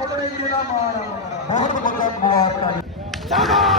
ਸਦਰੇ ਜ਼ਿਲ੍ਹਾ ਮਾਨ ਬਹੁਤ ਬਹੁਤ ਮੁਬਾਰਕਾਂ ਜੀ।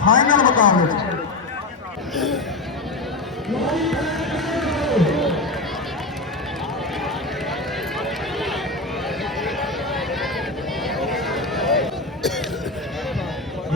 ਫਾਈਨਲ ਮੁਕਾਬਲੇ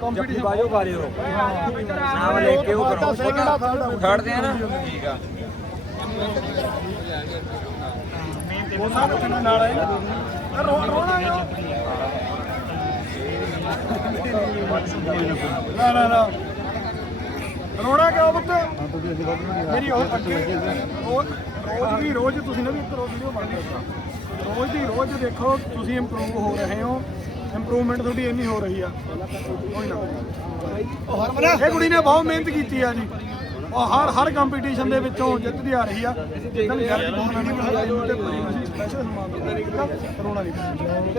ਕੰਪੀਟੀਸ਼ਨ ਬਾਜੋ ਬਾਰੇ ਹੋ। ਨਾਮ ਲੈ ਕੇ ਉਹ ਕਰੋ। ਖੜਦੇ ਆ ਨਾ ਠੀਕ ਆ। ਉਹ ਸਾਹਿਬ ਕਿੰਨਾ ਨਾਲ ਆਏ ਨਾ। ਰੋ ਰੋਣਾ ਨਾ ਨਾ ਨਾ। ਰੋਣਾ ਕਿਉਂ ਪੁੱਤ? ਮੇਰੀ ਉਹ ਅੱਗੇ ਰੋਜ਼ ਦੀ ਰੋਜ਼ ਤੁਸੀਂ ਨਾ ਵੀ ਇੱਕ ਰੋਜ਼ ਵੀਡੀਓ ਬਣ ਰੋਜ਼ ਦੀ ਰੋਜ਼ ਦੇਖੋ ਤੁਸੀਂ ਇੰਪਰੂਵ ਹੋ ਰਹੇ ਹੋ। ਇੰਪਰੂਵਮੈਂਟ ਤੁਹਾਡੀ ਇੰਨੀ ਹੋ ਰਹੀ ਆ। ਕੋਈ ਨਾ। ਇਹ ਕੁੜੀ ਨੇ ਬਹੁਤ ਮਿਹਨਤ ਕੀਤੀ ਆ ਜੀ। ਉਹ ਹਰ ਹਰ ਕੰਪੀਟੀਸ਼ਨ ਦੇ ਵਿੱਚੋਂ ਜਿੱਤਦੀ ਆ ਰਹੀ ਆ। ਜਿੱਦਾਂ ਟੂਰਨਾਮੈਂਟ ਬੜੀ ਸਪੈਸ਼ਲ ਕਰੋਨਾ ਨਹੀਂ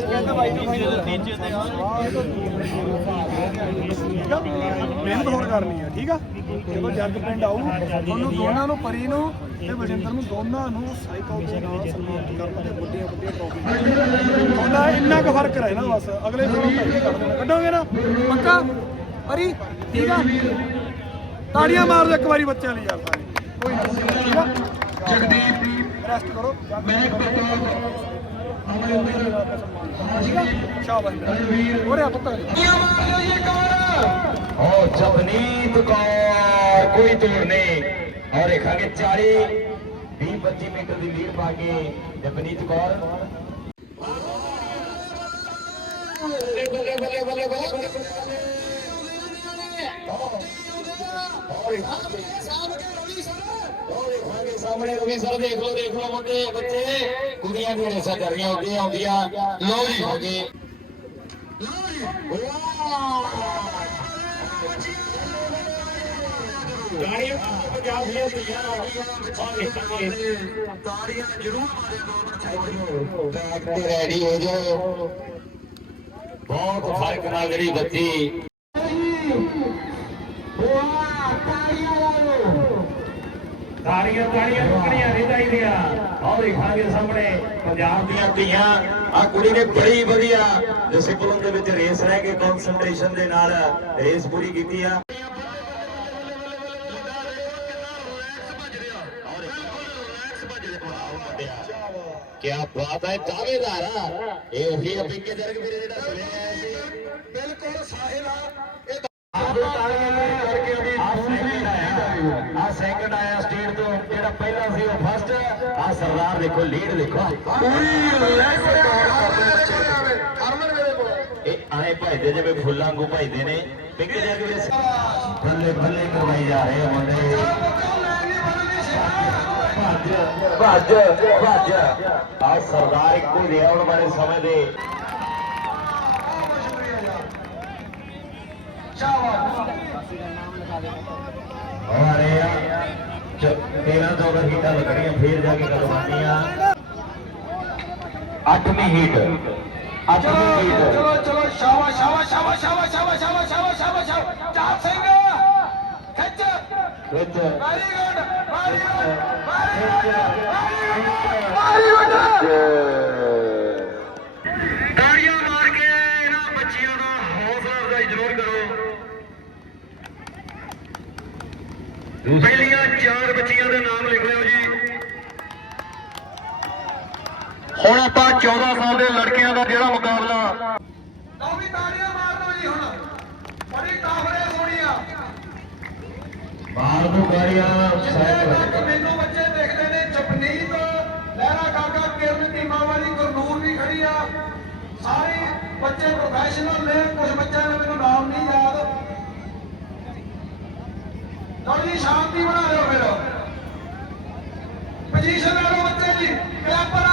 ਕਹਿੰਦਾ ਬਾਈ ਨੂੰ ਤੇ ਆ ਮਿਹਨਤ ਹੋਰ ਕਰਨੀ ਆ ਠੀਕ ਆ? ਜਦੋਂ ਜੱਜ ਪਿੰਡ ਆਊ ਤੁਹਾਨੂੰ ਦੋਨਾਂ ਨੂੰ ਪਰੀ ਨੂੰ ਤੇ ਵਜਿੰਦਰ ਨੂੰ ਦੋਨਾਂ ਨੂੰ ਸਾਈਕਲ ਦੇ ਨਾਲ ਸਨਮਾਨਿਤ ਕਰਨ ਤੇ ਵੱਡੀਆਂ ਵੱਡੀਆਂ ਟਰੋਫੀ ਉਹਦਾ ਇੰਨਾ ਕੁ ਫ਼ਰਕ ਰਹਿਣਾ ਬਸ ਅਗਲੇ ਸਾਲ ਪਹਿਲੇ ਕਰ ਦੇਣਾ। ਕੱਢੋਗੇ ਨਾ? ਪੱਕਾ? ਪਰੀ? ਠੀਕ ਆ? ਤਾੜੀਆਂ ਮਾਰ ਦਿਓ ਇੱਕ ਵਾਰੀ ਬੱਚਿਆਂ ਲਈ ਯਾਰ ਸਾਰੇ। ਕੋਈ ਨਾ ਜਗਦੀਪ ਰੈਸਟ ਕਰੋ। ਮੈਂ ਠੀਕ ਆ? ਸ਼ਾਬਾਸ਼ ਹੋਰੇ ਆ ਪੁੱਤ ਓ ਜਪਨੀਤ ਕੌਰ ਕੋਈ ਤੋੜ ਨਹੀਂ ਔਰ ਦੇਖਾਂਗੇ 40 20 25 ਮੀਟਰ ਦੀ ਲੀਡ ਪਾ ਕੇ ਜਪਨੀਤ ਕੌਰ ਬੱਲੇ ਬੱਲੇ ਬੱਲੇ ਬੱਲੇ ਸਾਹਮਣੇ ਰਵੀ ਸਰ ਦੇਖ ਲਓ ਦੇਖ ਲਓ ਮੁੰਡੇ ਬੱਚੇ ਕੁੜੀਆਂ ਵੀ ਰੇਸਾਂ ਕਰ ਰਹੀਆਂ ਹੁੰਦੀਆਂ ਆਉਂਦੀਆਂ ਲੋ ਜੀ ਹੋ ਗਏ ਤਾੜੀਆਂ ਪੰਜਾਬ ਦੀਆਂ ਧੀਆਂ ਤਾੜੀਆਂ ਜ਼ਰੂਰ ਮਾਰਿਓ ਬੈਕ ਤੇ ਰੈਡੀ ਹੋ ਜਾਓ। ਬਹੁਤ ਫ਼ਰਕ ਨਾਲ ਜਿਹੜੀ ਬੱਚੀ ਤਾੜੀਆਂ ਤਾੜੀਆਂ ਰੁਕਣੀਆਂ ਨਹੀਂ ਚਾਹੀਦੀਆਂ। ਆਹ ਦੇਖਾਂਗੇ ਸਾਹਮਣੇ ਪੰਜਾਬ ਦੀਆਂ ਧੀਆਂ। ਆ ਕੁੜੀ ਨੇ ਬੜੀ ਵਧੀਆ ਡਿਸਪਲਿਨ ਦੇ ਵਿੱਚ ਰੇਸ ਰਹਿ ਕੇ ਕਨਸੈਂਟਰੇਸ਼ਨ ਦੇ ਨਾਲ ਰੇਸ ਪੂਰੀ ਕੀਤੀ ਆ। ਕਿਆ ਬਾਤ ਹੈ ਦਾਅਵੇਦਾਰ ਆ ਇਹ ਉਹੀ ਅਪਿੱਕੇ ਜਰਗ ਵੀਰੇ ਜਿਹੜਾ ਸੁਣਿਆ ਆਇਆ ਸੀ ਬਿਲਕੁਲ ਸਾਹਿਲ ਆ ਇਹ ਆ ਸੈਕਿੰਡ ਆਇਆ ਸਟੇਟ ਤੋਂ ਜਿਹੜਾ ਪਹਿਲਾ ਸੀ ਉਹ ਫਸਟ ਆ ਸਰਦਾਰ ਦੇਖੋ ਲੀਡ ਦੇਖੋ ਪੂਰੀ ਲੈਗ ਹਰਮਨ ਮੇਰੇ ਕੋਲ ਇਹ ਆਏ ਭਜਦੇ ਜਿਵੇਂ ਫੁੱਲਾਂ ਵਾਂਗੂ ਭਜਦੇ ਨੇ ਪਿੱਕੇ ਜਰਗ ਵੀਰੇ ਬੱਲੇ ਬੱਲੇ ਕਰਵਾਈ ਜਾ ਰਹੇ ਆ ਮੁੰਡੇ ਭੱਜ ਭੱਜ ਭੱਜ ਆ ਸਰਦਾਰ ਇੱਕੋ ਹੀ ਰਿਹਾ ਆਉਣ ਵਾਲੇ ਸਮੇਂ ਦੇ। ਅਰੇ ਤੇਰਾਂ ਚੌਦਾਂ ਹੀਟਾਂ ਲੱਗਣੀਆਂ ਫੇਰ ਜਾ ਕੇ ਬਣਨੀਆਂ? ਅੱਠਵੀਂ ਹੀਟ। ਅੱਠਵੀਂ ਹੀਟ। ਚਲੋ ਚਲੋ ਸ਼ਾਬਾਸ਼ ਸ਼ਾਬਾਸ਼ ਸ਼ਾਬਾਸ਼ ਸ਼ਾਬਾਸ਼ ਸ਼ਾਬਾਸ਼ ਸ਼ਾਬਾਸ਼ ਸ਼ਾਬਾਸ਼ ਸ਼ਾਬਾਸ਼। ਚਾਰ ਸਿੰਘ ਖਿੱਚ। ਵਿੱਚ ਤਾੜੀਆਂ ਮਾਰ ਕੇ ਇਹਨਾਂ ਬੱਚਿਆਂ ਦਾ ਹੌਸਲਾ ਅਫਜ਼ਾਈ ਜ਼ਰੂਰ ਕਰੋ। ਪਹਿਲੀਆਂ ਚਾਰ ਬੱਚੀਆਂ ਦੇ ਨਾਮ ਲਿਖ ਲਿਓ ਜੀ। ਹੁਣ ਆਪਾਂ 14 ਸਾਲ ਦੇ ਲੜਕਿਆਂ ਦਾ ਜਿਹੜਾ ਮੁਕਾਬਲਾ ਲਓ ਵੀ ਤਾੜੀਆਂ ਮਾਰ ਲਓ ਜੀ ਹੁਣ ਬੜੀ ਟਫ ਰੇਸ ਹੋਣੀ ਆ ਬਾਹਰ ਨੂੰ ਗਾੜੀਆਂ ਜਿੱਥੇ ਤੱਕ ਮੈਨੂੰ ਬੱਚੇ ਦੇਖਦੇ ਨੇ ਜਪਨੀਤ ਲਹਿਰਾ ਕਾਕਾ ਕਿਰਨ ਟੀਮਾਂ ਵਾਲੀ ਗੁਰਨੂਰ ਵੀ ਖੜੀ ਆ। ਸਾਰੇ ਬੱਚੇ ਪ੍ਰੋਫੈਸ਼ਨਲ ਨੇ ਕੁਝ ਬੱਚਿਆਂ ਨੇ ਮੈਨੂੰ ਨਾਮ ਨਹੀਂ ਯਾਦ। ਲਓ ਜੀ ਸ਼ਾਂਤੀ ਬਣਾ ਲਿਓ ਫਿਰ। ਪੋਜੀਸ਼ਨ ਲੈ ਲਓ ਬੱਚੇ ਜੀ। ਕਲੈਪਰ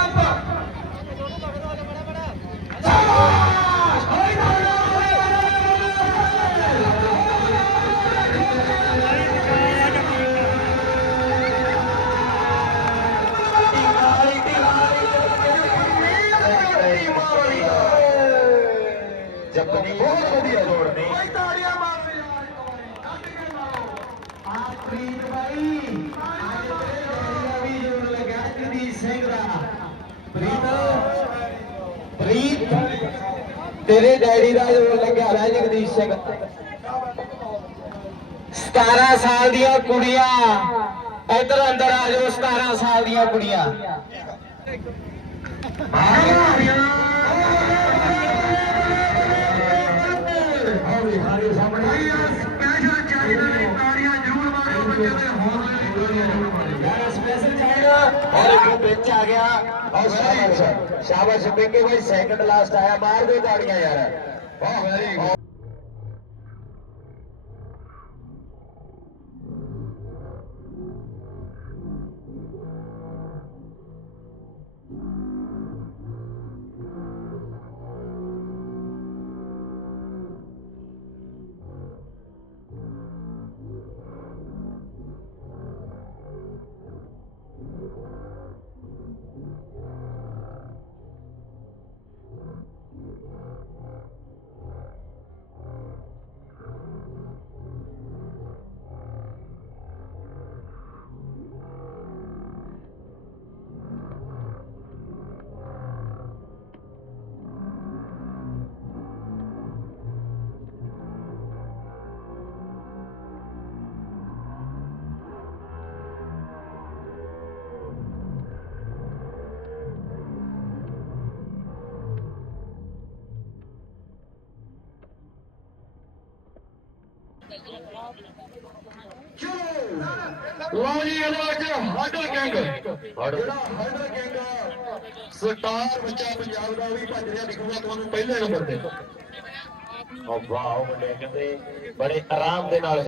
ਨਹੀਂ ਬਹੁਤ ਵਧੀਆ ਦੌੜ ਨੇ। ਕੋਈ ਤਾੜੀਆਂ ਮਾਰੋ ਯਾਰ ਇੱਕ ਵਾਰੀ ਕੱਢ ਕੇ ਮਾਰੋ ਆ ਪ੍ਰੀਤ ਬਾਈ ਅੱਜ ਤੇਰੇ ਡੈਡੀ ਵੀ ਜੋੜ ਲੱਗਾ ਜਗਦੀਸ਼ ਸਿੰਘ ਦਾ। ਪ੍ਰੀਤ ਪ੍ਰੀਤ ਤੇਰੇ ਡੈਡੀ ਦਾ ਜੋੜ ਲੱਗਿਆ ਹੋਇਆ ਜਗਦੀਸ਼ ਸਿੰਘ। 17 ਸਾਲ ਦੀਆਂ ਕੁੜੀਆਂ। ਇੱਧਰ ਅੰਦਰ ਆ ਜਾਓ 17 ਸਾਲ ਦੀਆਂ ਕੁੜੀਆਂ। ਹੌਲੀ ਜ਼ਰੂਰ ਮਾਰਿਓ ਬੱਚੇ ਦੇ ਹੌਸਲੇ ਦੀ ਤਾੜੀਆਂ ਜ਼ਰੂਰ ਮਾਰਿਓ ਯਾਰ ਸਪੈਸ਼ਲ ਚਾਹੀਦਾ ਔਰ ਇੱਕ ਵਿੱਚ ਆ ਗਿਆ ਔਰ ਸ਼ਾਬਾਸ਼ ਲਓ ਜੀ ਇਹਦੇ ਹਰਡਲ ਗੈਂਗ ਜਿਹੜਾ ਹਰਡਲ ਗੈਂਗ ਸਟਾਰ ਬੱਚਾ ਪੰਜਾਬ ਦਾ ਵੀ ਭੱਜ ਰਿਹਾ ਦਿਖੂਗਾ ਤੁਹਾਨੂੰ ਪਹਿਲੇ ਨੰਬਰ ਤੇ। ਵਾਹ ਮੁੰਡੇ ਕਹਿੰਦੇ ਬੜੇ ਆਰਾਮ ਦੇ ਨਾਲ